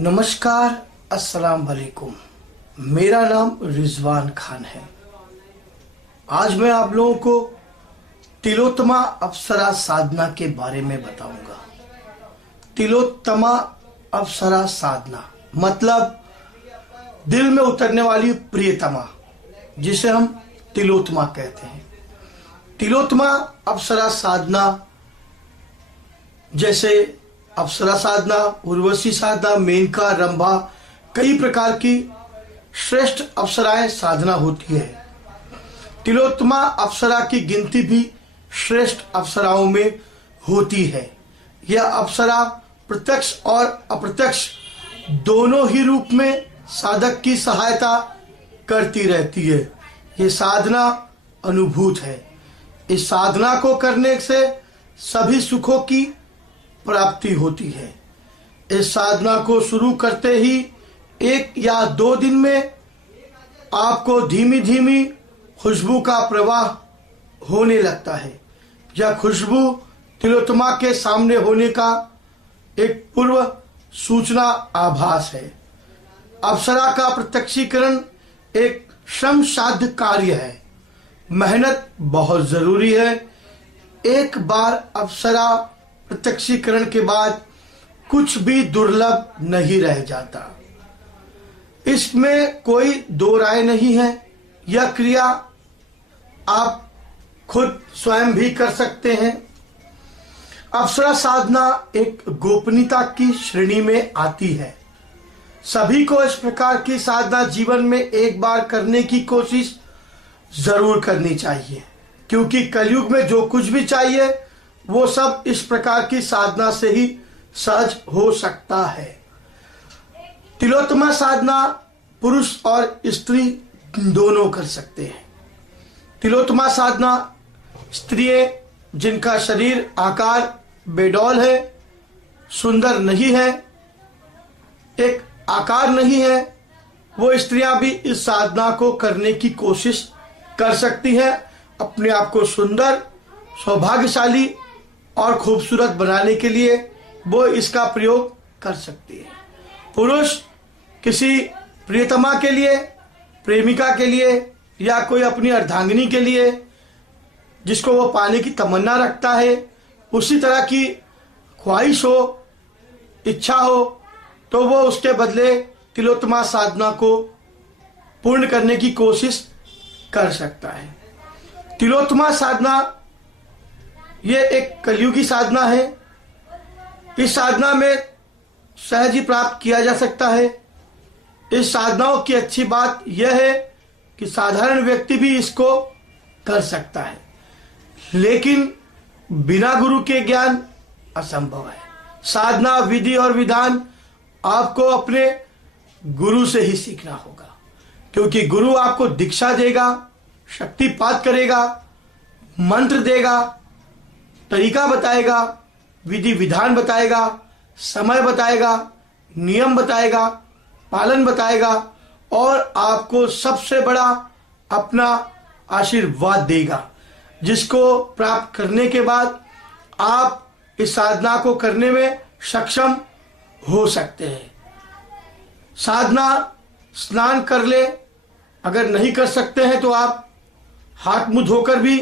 नमस्कार, अस्सलाम वालेकुम। मेरा नाम रिजवान खान है। आज मैं आप लोगों को तिलोत्तमा अप्सरा साधना के बारे में बताऊंगा। तिलोत्तमा अप्सरा साधना मतलब दिल में उतरने वाली प्रियतमा, जिसे हम तिलोत्तमा कहते हैं। तिलोत्तमा अप्सरा साधना जैसे अप्सरा साधना, उर्वशी साधना, मेनका, रंभा, कई प्रकार की श्रेष्ठ अप्सराएं साधना होती है। तिलोत्तमा अप्सरा की गिनती भी श्रेष्ठ अप्सराओं में होती है। यह अप्सरा प्रत्यक्ष और अप्रत्यक्ष दोनों ही रूप में साधक की सहायता करती रहती है। ये साधना अनुभूत है। इस साधना को करने से सभी सुखों की प्राप्ति होती है। इस साधना को शुरू करते ही 1 या 2 दिन में आपको धीमी धीमी खुशबू का प्रवाह होने लगता है। यह खुशबू तिलोत्तमा के सामने होने का एक पूर्व सूचना आभास है। अप्सरा का प्रत्यक्षीकरण एक श्रम साध्य कार्य है। मेहनत बहुत जरूरी है। एक बार अप्सरा प्रत्यक्षीकरण के बाद कुछ भी दुर्लभ नहीं रह जाता। इसमें कोई दो राय नहीं है। यह क्रिया आप खुद स्वयं भी कर सकते हैं। अप्सरा साधना एक गोपनीयता की श्रेणी में आती है। सभी को इस प्रकार की साधना जीवन में एक बार करने की कोशिश जरूर करनी चाहिए, क्योंकि कलयुग में जो कुछ भी चाहिए वो सब इस प्रकार की साधना से ही सहज हो सकता है। तिलोत्तमा साधना पुरुष और स्त्री दोनों कर सकते हैं। तिलोत्तमा साधना स्त्रियां जिनका शरीर आकार बेडौल है, सुंदर नहीं है, एक आकार नहीं है, वो स्त्रियां भी इस साधना को करने की कोशिश कर सकती हैं। अपने आप को सुंदर, सौभाग्यशाली और खूबसूरत बनाने के लिए वो इसका प्रयोग कर सकती है। पुरुष किसी प्रियतमा के लिए, प्रेमिका के लिए या कोई अपनी अर्धांगिनी के लिए जिसको वो पाने की तमन्ना रखता है, उसी तरह की ख्वाहिश हो, इच्छा हो, तो वो उसके बदले तिलोत्तमा साधना को पूर्ण करने की कोशिश कर सकता है। तिलोत्तमा साधना ये एक कलयुगी साधना है। इस साधना में सहज ही प्राप्त किया जा सकता है। इस साधनाओं की अच्छी बात यह है कि साधारण व्यक्ति भी इसको कर सकता है, लेकिन बिना गुरु के ज्ञान असंभव है। साधना, विधि और विधान आपको अपने गुरु से ही सीखना होगा, क्योंकि गुरु आपको दीक्षा देगा, शक्तिपात करेगा, मंत्र देगा, तरीका बताएगा, विधि विधान बताएगा, समय बताएगा, नियम बताएगा, पालन बताएगा और आपको सबसे बड़ा अपना आशीर्वाद देगा, जिसको प्राप्त करने के बाद आप इस साधना को करने में सक्षम हो सकते हैं। साधना स्नान कर ले, अगर नहीं कर सकते हैं तो आप हाथ मुंह धोकर भी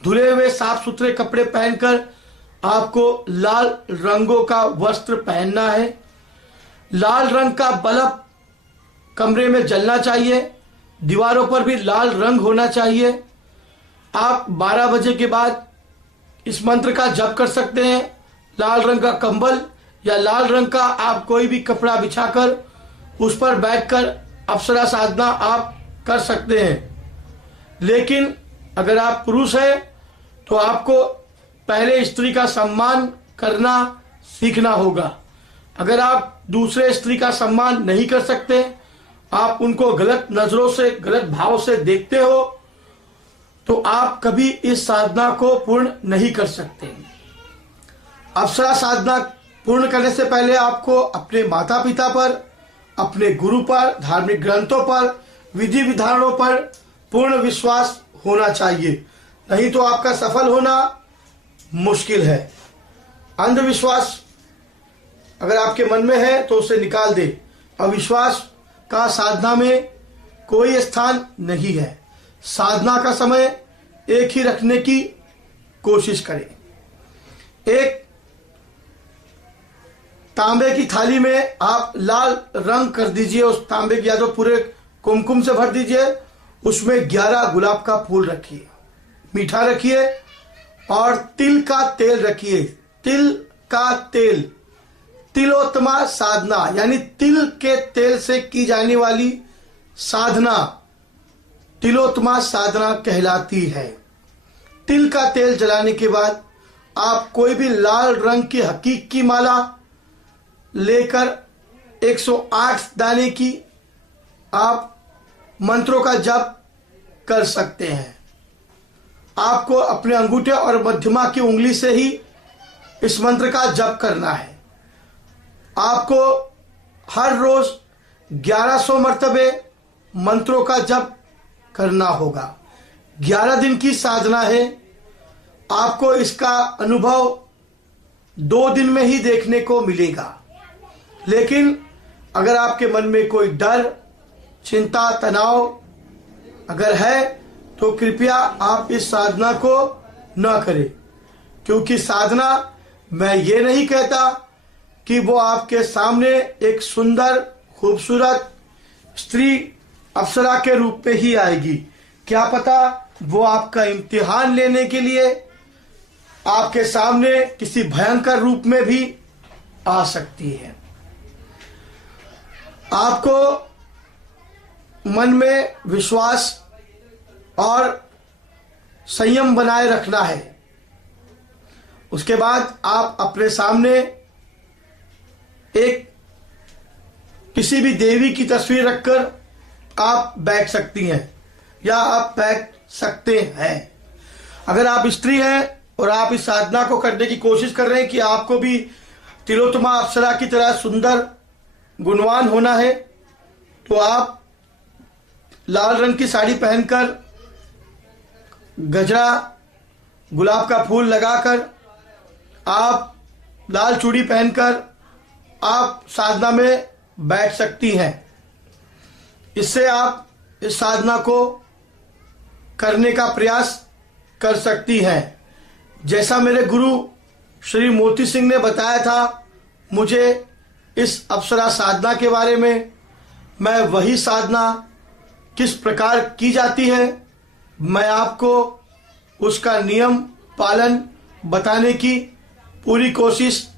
धुले हुए साफ सुथरे कपड़े पहनकर आपको लाल रंगों का वस्त्र पहनना है। लाल रंग का बल्ब कमरे में जलना चाहिए। दीवारों पर भी लाल रंग होना चाहिए। आप 12 बजे के बाद इस मंत्र का जप कर सकते हैं। लाल रंग का कंबल या लाल रंग का आप कोई भी कपड़ा बिछाकर उस पर बैठकर अप्सरा साधना आप कर सकते हैं। लेकिन अगर आप पुरुष हैं तो आपको पहले स्त्री का सम्मान करना सीखना होगा। अगर आप दूसरे स्त्री का सम्मान नहीं कर सकते, आप उनको गलत नजरों से, गलत भाव से देखते हो, तो आप कभी इस साधना को पूर्ण नहीं कर सकते। अप्सरा साधना पूर्ण करने से पहले आपको अपने माता पिता पर, अपने गुरु पर, धार्मिक ग्रंथों पर, विधि विधानों पर पूर्ण विश्वास होना चाहिए, नहीं तो आपका सफल होना मुश्किल है। अंधविश्वास अगर आपके मन में है तो उसे निकाल दे। अविश्वास का साधना में कोई स्थान नहीं है। साधना का समय एक ही रखने की कोशिश करें। एक तांबे की थाली में आप लाल रंग कर दीजिए, उस तांबे की या तो पूरे कुमकुम से भर दीजिए, उसमें 11 गुलाब का फूल रखिए, मीठा रखिए और तिल का तेल रखिए। तिल का तेल तिलोत्तमा साधना, यानी तिल के तेल से की जाने वाली साधना तिलोत्तमा साधना कहलाती है। तिल का तेल जलाने के बाद आप कोई भी लाल रंग की हकीक की माला लेकर 108 दाने की आप मंत्रों का जप कर सकते हैं। आपको अपने अंगूठे और मध्यमा की उंगली से ही इस मंत्र का जप करना है। आपको हर रोज 1100 मर्तबे मंत्रों का जप करना होगा। 11 दिन की साधना है। आपको इसका अनुभव 2 दिन में ही देखने को मिलेगा। लेकिन अगर आपके मन में कोई डर, चिंता, तनाव अगर है तो कृपया आप इस साधना को न करें, क्योंकि साधना, मैं ये नहीं कहता कि वो आपके सामने एक सुंदर खूबसूरत स्त्री अप्सरा के रूप में ही आएगी। क्या पता वो आपका इम्तिहान लेने के लिए आपके सामने किसी भयंकर रूप में भी आ सकती है। आपको मन में विश्वास और संयम बनाए रखना है। उसके बाद आप अपने सामने एक किसी भी देवी की तस्वीर रखकर आप बैठ सकती हैं या आप बैठ सकते हैं। अगर आप स्त्री हैं और आप इस साधना को करने की कोशिश कर रहे हैं कि आपको भी तिलोत्तमा अप्सरा की तरह सुंदर गुणवान होना है, तो आप लाल रंग की साड़ी पहनकर, गजरा, गुलाब का फूल लगाकर, आप लाल चूड़ी पहनकर आप साधना में बैठ सकती हैं। इससे आप इस साधना को करने का प्रयास कर सकती हैं। जैसा मेरे गुरु श्री मोती सिंह ने बताया था मुझे इस अप्सरा साधना के बारे में, मैं वही साधना किस प्रकार की जाती है, मैं आपको उसका नियम पालन बताने की पूरी कोशिश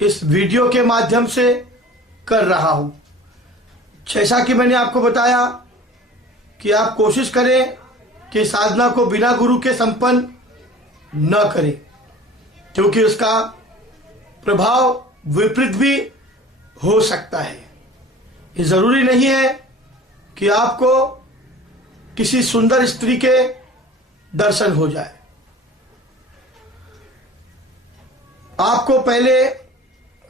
इस वीडियो के माध्यम से कर रहा हूं। जैसा कि मैंने आपको बताया कि आप कोशिश करें कि साधना को बिना गुरु के संपन्न न करें, क्योंकि उसका प्रभाव विपरीत भी हो सकता है। ये जरूरी नहीं है कि आपको किसी सुंदर स्त्री के दर्शन हो जाए। आपको पहले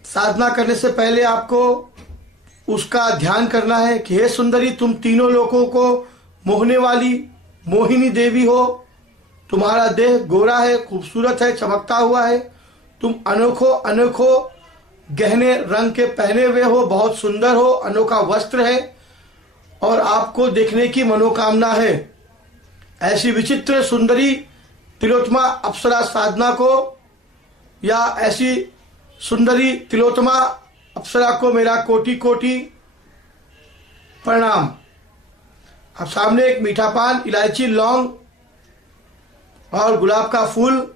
साधना करने से पहले आपको उसका ध्यान करना है कि हे सुंदरी, तुम तीनों लोगों को मोहने वाली मोहिनी देवी हो। तुम्हारा देह गोरा है, खूबसूरत है, चमकता हुआ है। तुम अनोखो गहने रंग के पहने हुए हो, बहुत सुंदर हो, अनोखा वस्त्र है और आपको देखने की मनोकामना है। ऐसी विचित्र सुंदरी तिलोत्तमा अप्सरा साधना को या ऐसी सुंदरी तिलोत्तमा अप्सरा को मेरा कोटि कोटि प्रणाम। अब सामने एक मीठा पान, इलायची, लौंग और गुलाब का फूल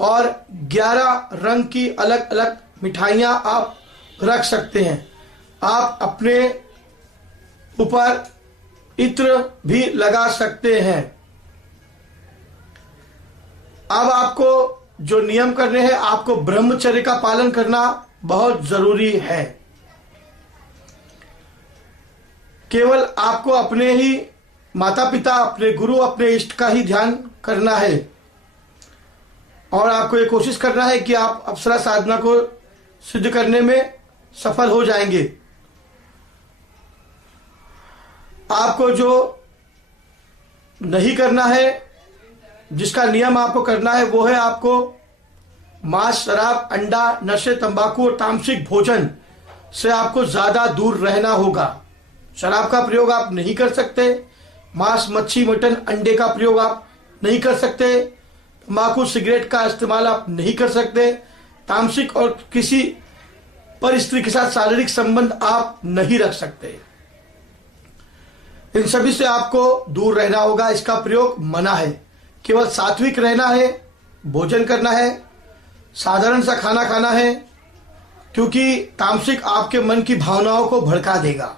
और 11 रंग की अलग अलग मिठाइयाँ आप रख सकते हैं। आप अपने ऊपर इत्र भी लगा सकते हैं। अब आपको जो नियम करने हैं, आपको ब्रह्मचर्य का पालन करना बहुत जरूरी है। केवल आपको अपने ही माता पिता, अपने गुरु, अपने इष्ट का ही ध्यान करना है और आपको ये कोशिश करना है कि आप अप्सरा साधना को सिद्ध करने में सफल हो जाएंगे। आपको जो नहीं करना है, जिसका नियम आपको करना है, वो है आपको मांस, शराब, अंडा, नशे, तंबाकू और तामसिक भोजन से आपको ज्यादा दूर रहना होगा। शराब का प्रयोग आप नहीं कर सकते, मांस, मच्छी, मटन, अंडे का प्रयोग आप नहीं कर सकते, तंबाकू, सिगरेट का इस्तेमाल आप नहीं कर सकते, तामसिक और किसी पर स्त्री के साथ शारीरिक संबंध आप नहीं रख सकते। इन सभी से आपको दूर रहना होगा। इसका प्रयोग मना है। केवल सात्विक रहना है, भोजन करना है, साधारण सा खाना खाना है, क्योंकि तामसिक आपके मन की भावनाओं को भड़का देगा।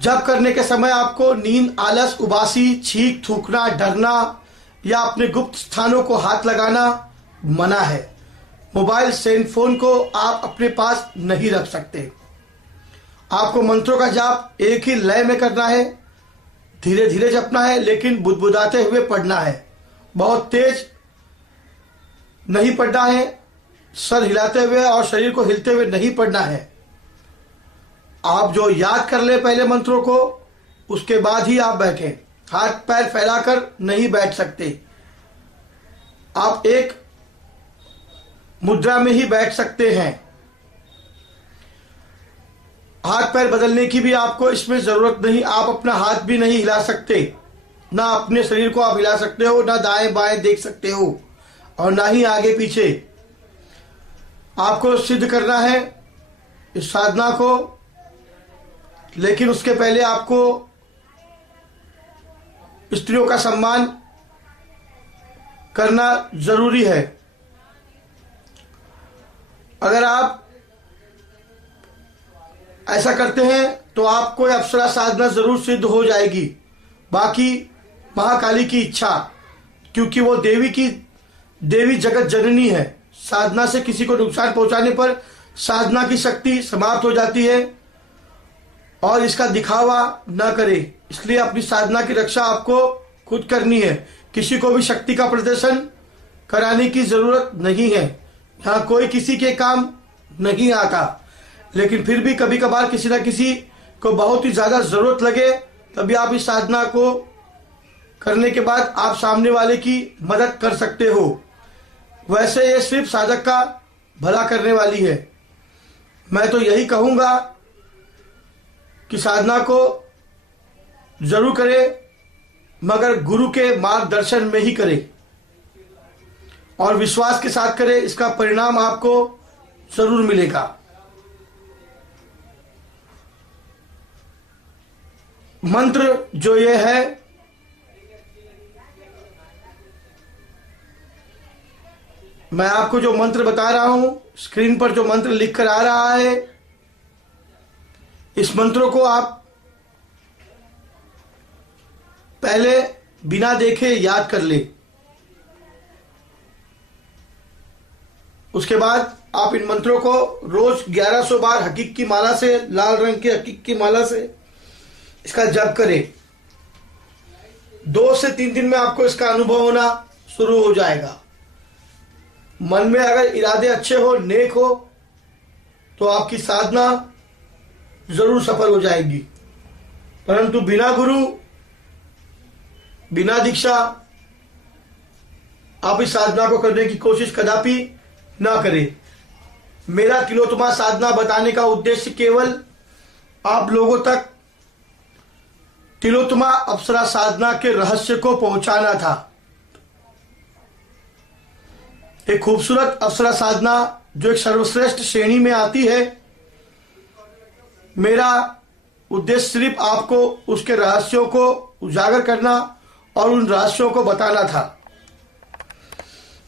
जप करने के समय आपको नींद, आलस, उबासी, छींक, थूकना, डरना या अपने गुप्त स्थानों को हाथ लगाना मना है। मोबाइल, सेल फोन को आप अपने पास नहीं रख सकते। आपको मंत्रों का जाप एक ही लय में करना है, धीरे धीरे जपना है, लेकिन बुदबुदाते हुए पढ़ना है। बहुत तेज नहीं पढ़ना है, सर हिलाते हुए और शरीर को हिलते हुए नहीं पढ़ना है। आप जो याद कर ले पहले मंत्रों को, उसके बाद ही आप बैठें। हाथ पैर फैलाकर नहीं बैठ सकते। आप एक मुद्रा में ही बैठ सकते हैं। हाथ पैर बदलने की भी आपको इसमें जरूरत नहीं। आप अपना हाथ भी नहीं हिला सकते, ना अपने शरीर को आप हिला सकते हो, ना दाएं बाएं देख सकते हो, और ना ही आगे पीछे। आपको सिद्ध करना है इस साधना को, लेकिन उसके पहले आपको स्त्रियों का सम्मान करना जरूरी है। अगर आप ऐसा करते हैं तो आपको अप्सरा साधना जरूर सिद्ध हो जाएगी। बाकी महाकाली की इच्छा, क्योंकि वो देवी जगत जननी है। साधना से किसी को नुकसान पहुंचाने पर साधना की शक्ति समाप्त हो जाती है, और इसका दिखावा न करे। इसलिए अपनी साधना की रक्षा आपको खुद करनी है। किसी को भी शक्ति का प्रदर्शन कराने की जरूरत नहीं है। यहाँ कोई किसी के काम नहीं आता, लेकिन फिर भी कभी कभार किसी न किसी को बहुत ही ज्यादा जरूरत लगे, तभी आप इस साधना को करने के बाद आप सामने वाले की मदद कर सकते हो। वैसे ये सिर्फ साधक का भला करने वाली है। मैं तो यही कहूंगा कि साधना को जरूर करे, मगर गुरु के मार्गदर्शन में ही करे और विश्वास के साथ करे। इसका परिणाम आपको जरूर मिलेगा। मंत्र जो ये है, मैं आपको जो मंत्र बता रहा हूं, स्क्रीन पर जो मंत्र लिखकर आ रहा है, इस मंत्रों को आप पहले बिना देखे याद कर ले। उसके बाद आप इन मंत्रों को रोज 1100 बार हकीक की माला से, लाल रंग की हकीक की माला से इसका जप करें। 2 से 3 दिन में आपको इसका अनुभव होना शुरू हो जाएगा। मन में अगर इरादे अच्छे हो, नेक हो, तो आपकी साधना जरूर सफल हो जाएगी। परंतु बिना गुरु, बिना दीक्षा आप इस साधना को करने की कोशिश कदापि ना करें। मेरा तिलोत्तमा साधना बताने का उद्देश्य केवल आप लोगों तक तिलोत्तमा अप्सरा साधना के रहस्य को पहुंचाना था। एक खूबसूरत अप्सरा साधना जो एक सर्वश्रेष्ठ श्रेणी में आती है। मेरा उद्देश्य सिर्फ आपको उसके रहस्यों को उजागर करना और उन रहस्यों को बताना था।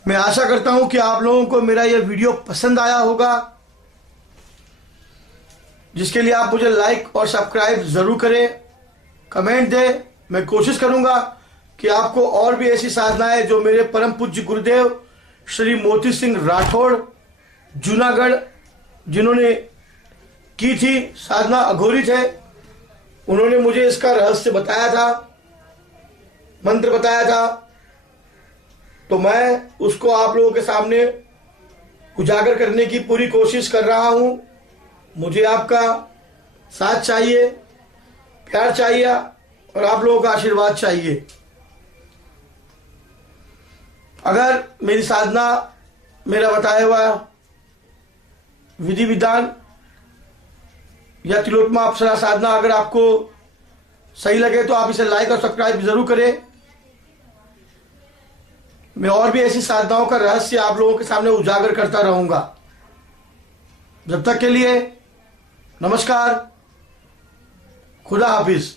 मैं आशा करता हूं कि आप लोगों को मेरा यह वीडियो पसंद आया होगा, जिसके लिए आप मुझे लाइक और सब्सक्राइब जरूर करें, कमेंट दें। मैं कोशिश करूंगा कि आपको और भी ऐसी साधनाएं जो मेरे परम पूज्य गुरुदेव श्री मोती सिंह राठौड़ जूनागढ़, जिन्होंने की थी साधना, अघोरित है, उन्होंने मुझे इसका रहस्य बताया था, मंत्र बताया था, तो मैं उसको आप लोगों के सामने उजागर करने की पूरी कोशिश कर रहा हूं। मुझे आपका साथ चाहिए, प्यार चाहिए और आप लोगों का आशीर्वाद चाहिए। अगर मेरी साधना, मेरा बताया हुआ विधि विधान या तिलोत्तमा अप्सरा साधना अगर आपको सही लगे तो आप इसे लाइक और सब्सक्राइब जरूर करें। मैं और भी ऐसी साधनाओं का रहस्य आप लोगों के सामने उजागर करता रहूंगा। जब तक के लिए नमस्कार, खुदा हाफिज।